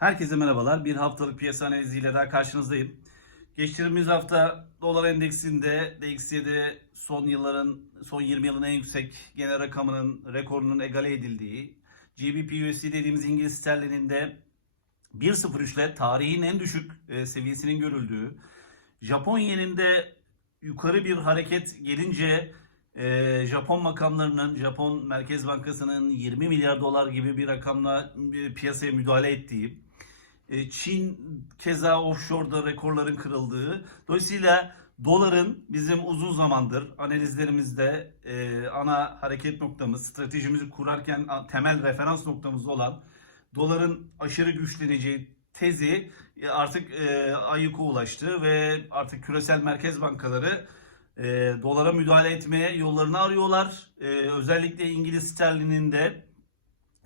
Herkese merhabalar. Bir haftalık piyasa analiziyle daha karşınızdayım. Geçtiğimiz hafta dolar endeksinde DXY'de son yılların son 20 yılın en yüksek genel rakamının rekorunun egale edildiği, GBP USD dediğimiz İngiliz sterlininde 1.03 ile tarihin en düşük e, seviyesinin görüldüğü, Japon yeninde yukarı bir hareket gelince e, Japon makamlarının, Japon Merkez Bankası'nın 20 milyar dolar gibi bir rakamla piyasaya müdahale ettiği, Çin keza offshore'da rekorların kırıldığı, dolayısıyla doların bizim uzun zamandır analizlerimizde e, ana hareket noktamız, stratejimizi kurarken temel referans noktamız olan doların aşırı güçleneceği tezi e, artık e, ulaştı ve artık küresel merkez bankaları e, dolara müdahale etmeye yollarını arıyorlar. E, özellikle İngiliz sterlininde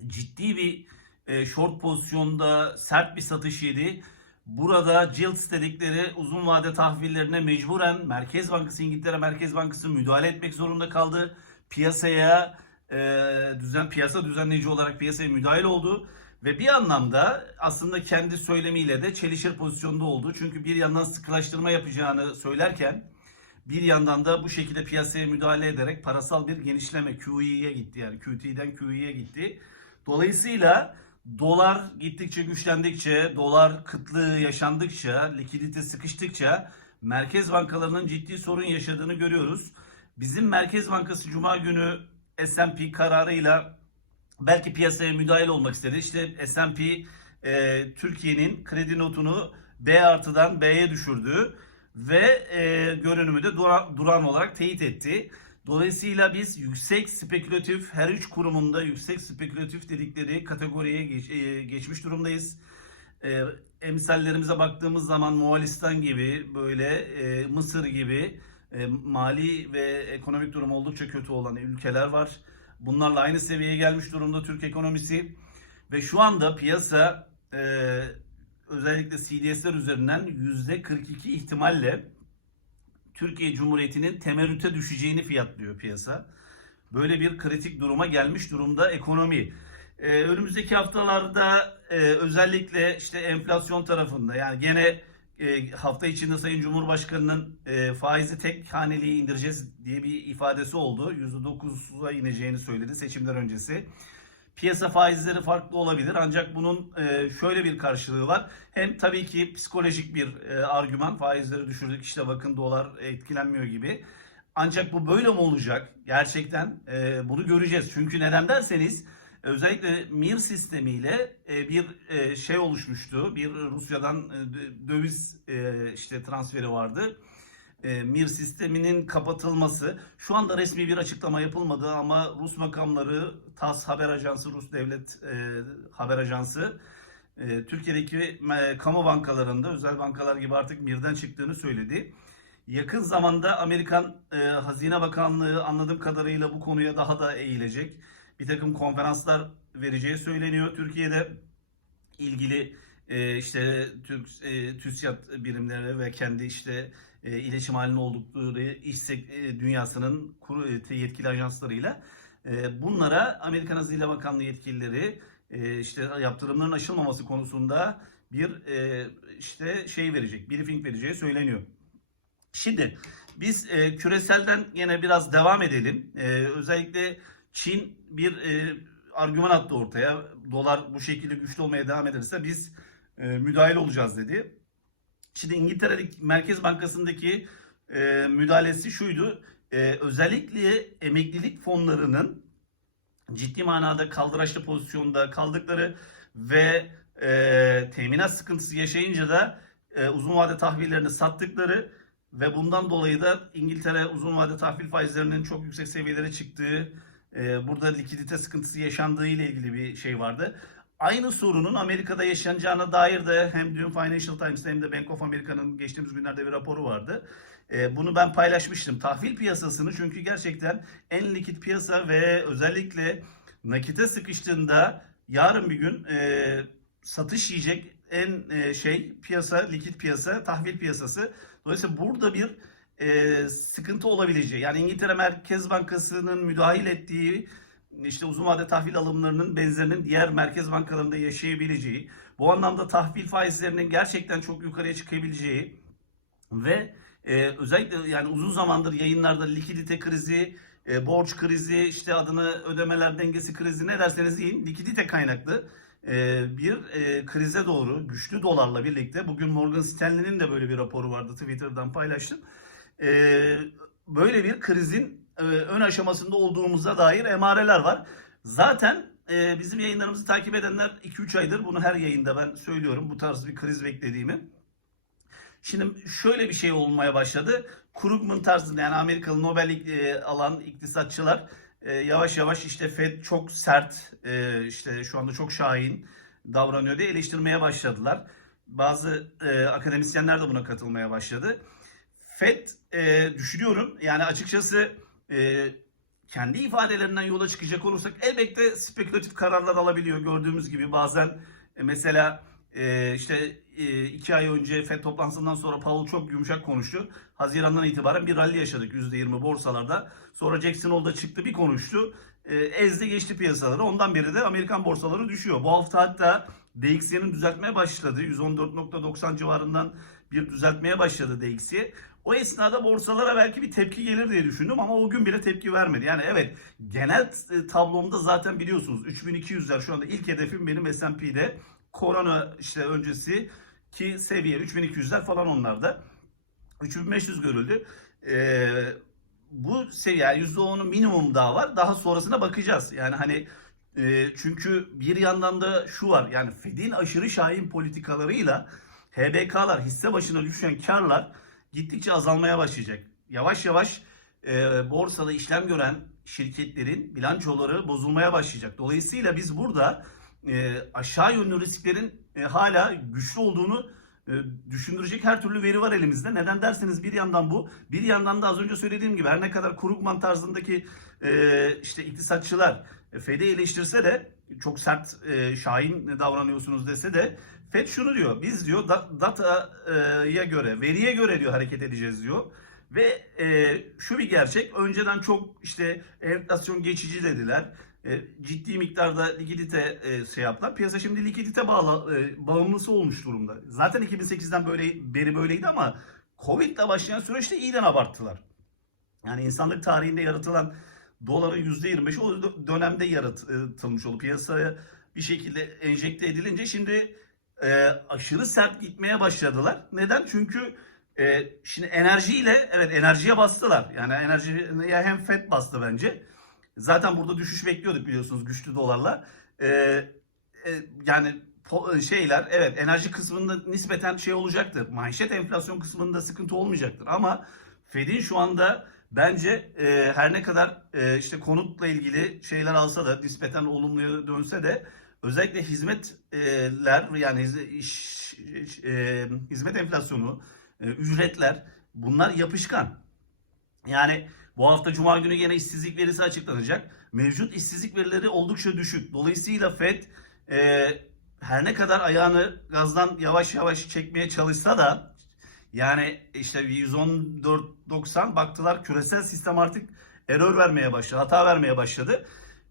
ciddi bir e, short pozisyonda sert bir satış yedi. Burada Gilts dedikleri uzun vade tahvillerine mecburen Merkez Bankası İngiltere Merkez Bankası müdahale etmek zorunda kaldı. Piyasaya e, düzen piyasa düzenleyici olarak piyasaya müdahil oldu ve bir anlamda aslında kendi söylemiyle de çelişir pozisyonda oldu. Çünkü bir yandan sıkılaştırma yapacağını söylerken bir yandan da bu şekilde piyasaya müdahale ederek parasal bir genişleme QE'ye gitti. Yani QT'den QE'ye gitti. Dolayısıyla dolar gittikçe güçlendikçe, dolar kıtlığı yaşandıkça, likidite sıkıştıkça merkez bankalarının ciddi sorun yaşadığını görüyoruz. Bizim Merkez Bankası Cuma günü S&P kararıyla belki piyasaya müdahil olmak istedi. İşte S&P e, Türkiye'nin kredi notunu B artıdan B'ye düşürdü ve e, görünümü de dura- duran olarak teyit etti. Dolayısıyla biz yüksek spekülatif her üç kurumunda yüksek spekülatif dedikleri kategoriye geç- e, geçmiş durumdayız. E, emsallerimize baktığımız zaman Moğolistan gibi böyle e, Mısır gibi e, mali ve ekonomik durum oldukça kötü olan ülkeler var. Bunlarla aynı seviyeye gelmiş durumda Türk ekonomisi ve şu anda piyasa e, özellikle CDS'ler üzerinden %42 ihtimalle Türkiye Cumhuriyeti'nin temerrüte düşeceğini fiyatlıyor piyasa. Böyle bir kritik duruma gelmiş durumda ekonomi. Ee, önümüzdeki haftalarda e, özellikle işte enflasyon tarafında yani gene e, hafta içinde Sayın Cumhurbaşkanı'nın e, faizi tek haneliği indireceğiz diye bir ifadesi oldu. %9'a ineceğini söyledi seçimler öncesi. Piyasa faizleri farklı olabilir ancak bunun e, şöyle bir karşılığı var. Hem tabii ki psikolojik bir e, argüman faizleri düşürdük işte bakın dolar etkilenmiyor gibi. Ancak bu böyle mi olacak? Gerçekten e, bunu göreceğiz. Çünkü neden derseniz özellikle MIR sistemiyle bir şey oluşmuştu. Bir Rusya'dan dö- döviz işte transferi vardı. E, MIR sisteminin kapatılması şu anda resmi bir açıklama yapılmadı ama Rus makamları TASS haber ajansı Rus devlet e, haber ajansı e, Türkiye'deki e, kamu bankalarında özel bankalar gibi artık MIR'den çıktığını söyledi. Yakın zamanda Amerikan e, Hazine Bakanlığı anladığım kadarıyla bu konuya daha da eğilecek. Bir takım konferanslar vereceği söyleniyor Türkiye'de ilgili e, işte Türk e, TÜSİAD birimleri ve kendi işte e, iletişim halinde oldukları iş e, dünyasının kuru, e, yetkili ajanslarıyla e, bunlara Amerikan Hazine Bakanlığı yetkilileri e, işte yaptırımların aşılmaması konusunda bir e, işte şey verecek, briefing vereceği söyleniyor. Şimdi biz e, küreselden yine biraz devam edelim. E, özellikle Çin bir e, argüman attı ortaya. Dolar bu şekilde güçlü olmaya devam ederse biz e, müdahil olacağız dedi. Şimdi İngiltere Merkez Bankası'ndaki e, müdahalesi şuydu. E, özellikle emeklilik fonlarının ciddi manada kaldıraçlı pozisyonda kaldıkları ve e, teminat sıkıntısı yaşayınca da e, uzun vade tahvillerini sattıkları ve bundan dolayı da İngiltere uzun vade tahvil faizlerinin çok yüksek seviyelere çıktığı, e, burada likidite sıkıntısı yaşandığı ile ilgili bir şey vardı. Aynı sorunun Amerika'da yaşanacağına dair de hem dün Financial Times'ta hem de Bank of America'nın geçtiğimiz günlerde bir raporu vardı. E, bunu ben paylaşmıştım. Tahvil piyasasını çünkü gerçekten en likit piyasa ve özellikle nakite sıkıştığında yarın bir gün e, satış yiyecek en e, şey piyasa, likit piyasa, tahvil piyasası. Dolayısıyla burada bir e, sıkıntı olabileceği. Yani İngiltere Merkez Bankası'nın müdahil ettiği işte uzun vade tahvil alımlarının benzerinin diğer merkez bankalarında yaşayabileceği. Bu anlamda tahvil faizlerinin gerçekten çok yukarıya çıkabileceği ve e, özellikle yani uzun zamandır yayınlarda likidite krizi, e, borç krizi, işte adını ödemeler dengesi krizi ne derseniz deyin likidite kaynaklı e, bir e, krize doğru güçlü dolarla birlikte bugün Morgan Stanley'nin de böyle bir raporu vardı Twitter'dan paylaştım. E, böyle bir krizin e, ön aşamasında olduğumuza dair emareler var. Zaten e, bizim yayınlarımızı takip edenler 2-3 aydır bunu her yayında ben söylüyorum bu tarz bir kriz beklediğimi. Şimdi şöyle bir şey olmaya başladı. Krugman tarzında yani Amerikalı Nobel e, alan iktisatçılar e, yavaş yavaş işte Fed çok sert e, işte şu anda çok şahin davranıyor diye eleştirmeye başladılar. Bazı e, akademisyenler de buna katılmaya başladı. Fed e, düşünüyorum yani açıkçası e, kendi ifadelerinden yola çıkacak olursak elbette spekülatif kararlar alabiliyor gördüğümüz gibi bazen e, mesela e, işte e, iki ay önce FED toplantısından sonra Powell çok yumuşak konuştu. Haziran'dan itibaren bir rally yaşadık %20 borsalarda. Sonra Jackson Hole da çıktı bir konuştu. E, ezdi geçti piyasaları. Ondan beri de Amerikan borsaları düşüyor. Bu hafta hatta DXY'nin düzeltmeye başladı. 114.90 civarından bir düzeltmeye başladı DXY. O esnada borsalara belki bir tepki gelir diye düşündüm ama o gün bile tepki vermedi. Yani evet genel e, tablomda zaten biliyorsunuz 3200'ler şu anda ilk hedefim benim S&P'de. Korona işte öncesi ki seviye 3200'ler falan onlarda. 3500 görüldü. Ee, bu seviye yani %10'un minimum daha var. Daha sonrasına bakacağız. Yani hani e, çünkü bir yandan da şu var. Yani Fed'in aşırı şahin politikalarıyla HBK'lar hisse başına düşen karlar gittikçe azalmaya başlayacak. Yavaş yavaş e, borsada işlem gören şirketlerin bilançoları bozulmaya başlayacak. Dolayısıyla biz burada e, aşağı yönlü risklerin e, hala güçlü olduğunu e, düşündürecek her türlü veri var elimizde. Neden derseniz bir yandan bu, bir yandan da az önce söylediğim gibi her ne kadar Krugman tarzındaki e, işte iktisatçılar e, Fed'i eleştirse de çok sert e, şahin davranıyorsunuz dese de Fed şunu diyor. Biz diyor da- dataya göre, veriye göre diyor hareket edeceğiz diyor. Ve e, şu bir gerçek. Önceden çok işte enflasyon geçici dediler. E, ciddi miktarda likidite e, şey yaptılar. Piyasa şimdi likidite bağla, e, bağımlısı olmuş durumda. Zaten 2008'den böyle beri böyleydi ama Covid ile başlayan süreçte iyiden abarttılar. Yani insanlık tarihinde yaratılan doların %25'i o dö- dönemde yaratılmış oldu. Piyasaya bir şekilde enjekte edilince şimdi e, aşırı sert gitmeye başladılar. Neden? Çünkü e, şimdi enerjiyle evet enerjiye bastılar. Yani enerjiye hem FED bastı bence. Zaten burada düşüş bekliyorduk biliyorsunuz güçlü dolarla. E, e, yani şeyler evet enerji kısmında nispeten şey olacaktır. Manşet enflasyon kısmında sıkıntı olmayacaktır. Ama Fed'in şu anda bence e, her ne kadar e, işte konutla ilgili şeyler alsa da nispeten olumluya dönse de özellikle hizmetler yani hiz- iş- e, hizmet enflasyonu, e, ücretler bunlar yapışkan. Yani bu hafta Cuma günü yine işsizlik verisi açıklanacak. Mevcut işsizlik verileri oldukça düşük. Dolayısıyla FED e, her ne kadar ayağını gazdan yavaş yavaş çekmeye çalışsa da yani işte 114.90 baktılar küresel sistem artık error vermeye başladı, hata vermeye başladı.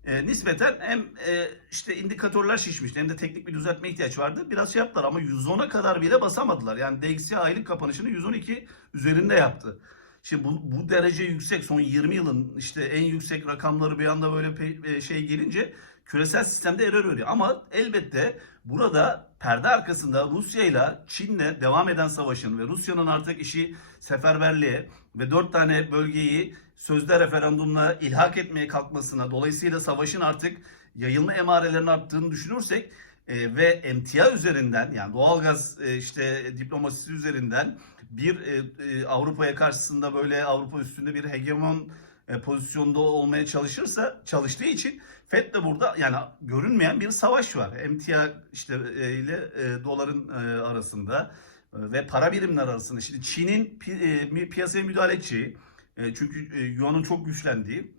E, nispeten hem e, işte indikatörler şişmişti hem de teknik bir düzeltme ihtiyaç vardı. Biraz şey yaptılar ama 110'a kadar bile basamadılar. Yani DXY aylık kapanışını 112 üzerinde yaptı. Şimdi bu, bu derece yüksek son 20 yılın işte en yüksek rakamları bir anda böyle pe- e, şey gelince küresel sistemde error veriyor. Ama elbette burada perde arkasında Rusya ile Çin'le devam eden savaşın ve Rusya'nın artık işi seferberliğe ve dört tane bölgeyi sözde referandumla ilhak etmeye kalkmasına dolayısıyla savaşın artık yayılma emarelerinin arttığını düşünürsek e, ve emtia üzerinden yani doğalgaz e, işte diplomasisi üzerinden bir e, e, Avrupa'ya karşısında böyle Avrupa üstünde bir hegemon e, pozisyonda olmaya çalışırsa çalıştığı için FED de burada yani görünmeyen bir savaş var. Emtia işte e, ile e, doların e, arasında e, ve para birimler arasında. Şimdi Çin'in pi, e, piyasaya müdahale edeceği e, çünkü e, yuanın çok güçlendiği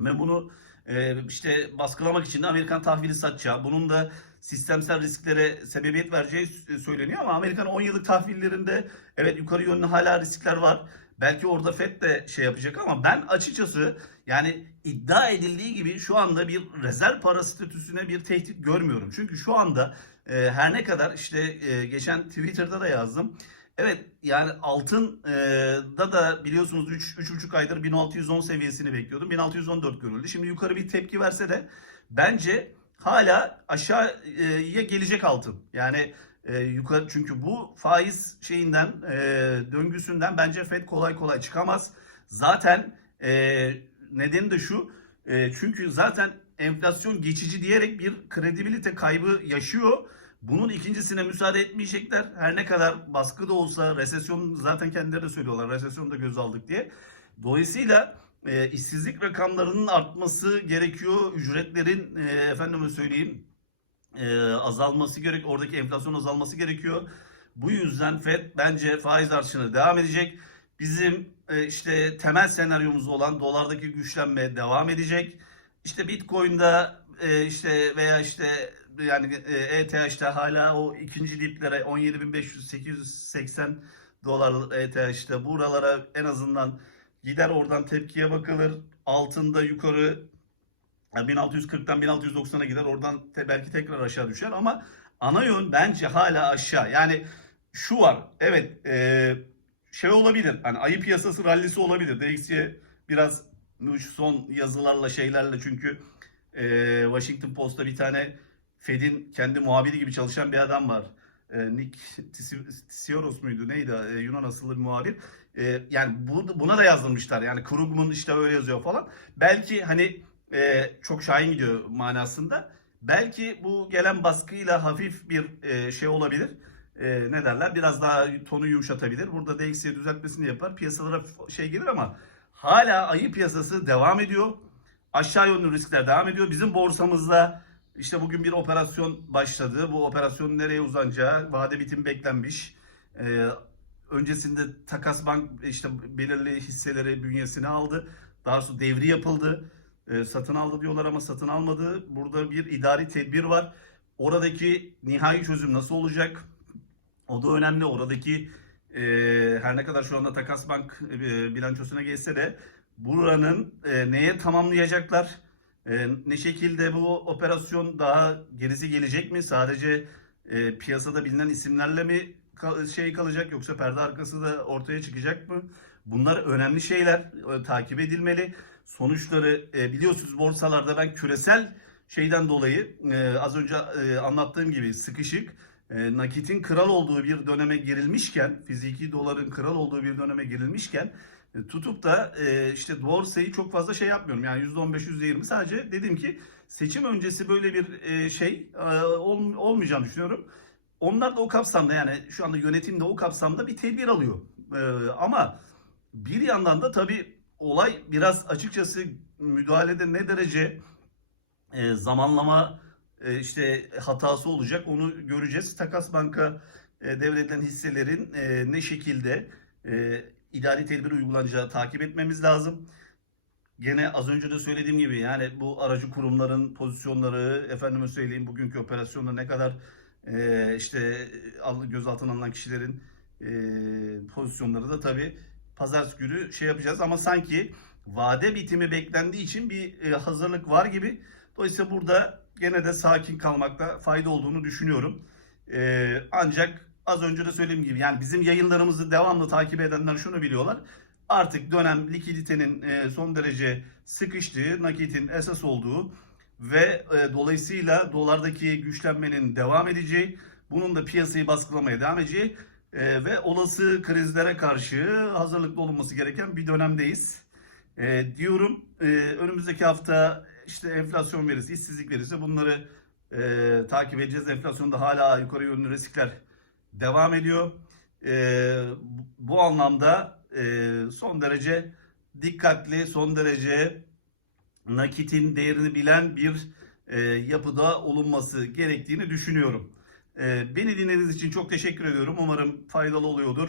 ve bunu e, işte baskılamak için de Amerikan tahvili satacağı, bunun da sistemsel risklere sebebiyet vereceği söyleniyor ama Amerikan 10 yıllık tahvillerinde evet yukarı yönlü hala riskler var. Belki orada FED de şey yapacak ama ben açıkçası yani iddia edildiği gibi şu anda bir rezerv para statüsüne bir tehdit görmüyorum. Çünkü şu anda e, her ne kadar işte e, geçen Twitter'da da yazdım. Evet yani altın e, da da biliyorsunuz 3 3,5 aydır 1610 seviyesini bekliyordum. 1614 görüldü. Şimdi yukarı bir tepki verse de bence hala aşağıya gelecek altın. Yani e, yukarı çünkü bu faiz şeyinden e, döngüsünden bence Fed kolay kolay çıkamaz. Zaten e, nedeni de şu. e, çünkü zaten enflasyon geçici diyerek bir kredibilite kaybı yaşıyor. Bunun ikincisine müsaade etmeyecekler. Her ne kadar baskı da olsa resesyon zaten kendileri de söylüyorlar. Resesyonu da göz aldık diye. Dolayısıyla e, işsizlik rakamlarının artması gerekiyor. Ücretlerin e, efendime söyleyeyim e, azalması gerek. Oradaki enflasyon azalması gerekiyor. Bu yüzden Fed bence faiz artışına devam edecek. Bizim e, işte temel senaryomuz olan dolardaki güçlenme devam edecek. İşte Bitcoin'da e, işte veya işte yani e, ETH'de hala o ikinci diplere 17.500-880 dolar ETH'de buralara en azından gider oradan tepkiye bakılır. Altında yukarı yani 1640'tan 1690'a gider. Oradan te- belki tekrar aşağı düşer ama ana yön bence hala aşağı. Yani şu var. Evet e, şey olabilir. Hani ayı piyasası rallisi olabilir. DXY biraz şu son yazılarla şeylerle çünkü e, Washington Post'ta bir tane Fed'in kendi muhabiri gibi çalışan bir adam var. E, Nick Tisi- Tisios muydu neydi? E, Yunan asıllı bir muhabir. E, yani bu, buna da yazılmışlar. Yani Krugman işte öyle yazıyor falan. Belki hani e, çok şahin gidiyor manasında. Belki bu gelen baskıyla hafif bir e, şey olabilir. E, ne derler? Biraz daha tonu yumuşatabilir. Burada DXY düzeltmesini yapar. Piyasalara şey gelir ama hala ayı piyasası devam ediyor. Aşağı yönlü riskler devam ediyor. Bizim borsamızda işte bugün bir operasyon başladı. Bu operasyonun nereye uzanacağı, vade bitim beklenmiş. E, öncesinde Takas Bank işte belirli hisseleri bünyesine aldı. Daha sonra devri yapıldı. E, satın aldı diyorlar ama satın almadı. Burada bir idari tedbir var. Oradaki nihai çözüm nasıl olacak? O da önemli. Oradaki e, her ne kadar şu anda Takas Bank e, bilançosuna geçse de buranın e, neye tamamlayacaklar? E, ne şekilde bu operasyon daha gerisi gelecek mi? Sadece e, piyasada bilinen isimlerle mi kal- şey kalacak yoksa perde arkası da ortaya çıkacak mı? Bunlar önemli şeyler. e, takip edilmeli sonuçları e, biliyorsunuz borsalarda ben küresel şeyden dolayı e, az önce e, anlattığım gibi sıkışık e, nakitin kral olduğu bir döneme girilmişken fiziki doların kral olduğu bir döneme girilmişken tutup da e, işte borsayı çok fazla şey yapmıyorum. Yani %15 %20 sadece dedim ki seçim öncesi böyle bir e, şey e, ol- olmayacağını düşünüyorum. Onlar da o kapsamda yani şu anda yönetim de o kapsamda bir tedbir alıyor. E, ama bir yandan da tabii olay biraz açıkçası müdahalede ne derece e, zamanlama e, işte hatası olacak onu göreceğiz. Takas Banka e, devredilen hisselerin e, ne şekilde e, idari tedbir uygulanacağı takip etmemiz lazım. Gene az önce de söylediğim gibi yani bu aracı kurumların pozisyonları efendime söyleyeyim bugünkü operasyonda ne kadar e, işte al- gözaltına alınan kişilerin e, pozisyonları da tabii pazartesi günü şey yapacağız ama sanki vade bitimi beklendiği için bir e, hazırlık var gibi. Dolayısıyla burada gene de sakin kalmakta fayda olduğunu düşünüyorum. E, ancak az önce de söylediğim gibi yani bizim yayınlarımızı devamlı takip edenler şunu biliyorlar. Artık dönem likiditenin e, son derece sıkıştığı, nakitin esas olduğu ve e, dolayısıyla dolardaki güçlenmenin devam edeceği, bunun da piyasayı baskılamaya devam edeceği e, ve olası krizlere karşı hazırlıklı olunması gereken bir dönemdeyiz. Diyorum önümüzdeki hafta işte enflasyon verisi, işsizlik verisi bunları takip edeceğiz. Enflasyonda hala yukarı yönlü riskler devam ediyor. E, bu- anlamda e, son derece dikkatli, son derece nakitin değerini bilen bir e, yapıda olunması gerektiğini düşünüyorum. Ee, Beni dinlediğiniz için çok teşekkür ediyorum. Umarım faydalı oluyordur.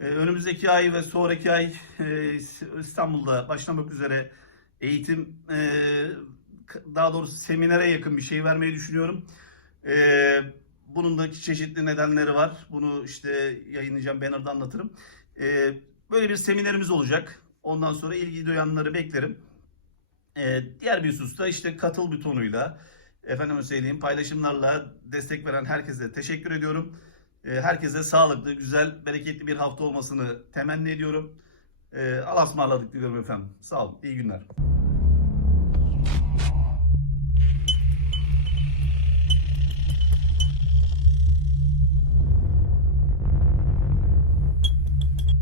Ee, Önümüzdeki ay ve sonraki ay e, İstanbul'da başlamak üzere eğitim e, daha doğrusu seminere yakın bir şey vermeyi düşünüyorum. Ee, Bunun da çeşitli nedenleri var. Bunu işte yayınlayacağım, banner'da anlatırım. Ee, Böyle bir seminerimiz olacak. Ondan sonra ilgi duyanları beklerim. Ee, diğer bir hususta işte katıl butonuyla Efendim söyleyeyim paylaşımlarla destek veren herkese teşekkür ediyorum. Ee, Herkese sağlıklı, güzel, bereketli bir hafta olmasını temenni ediyorum. Ee, Allah'a ısmarladık diyorum efendim. Sağ olun, iyi günler.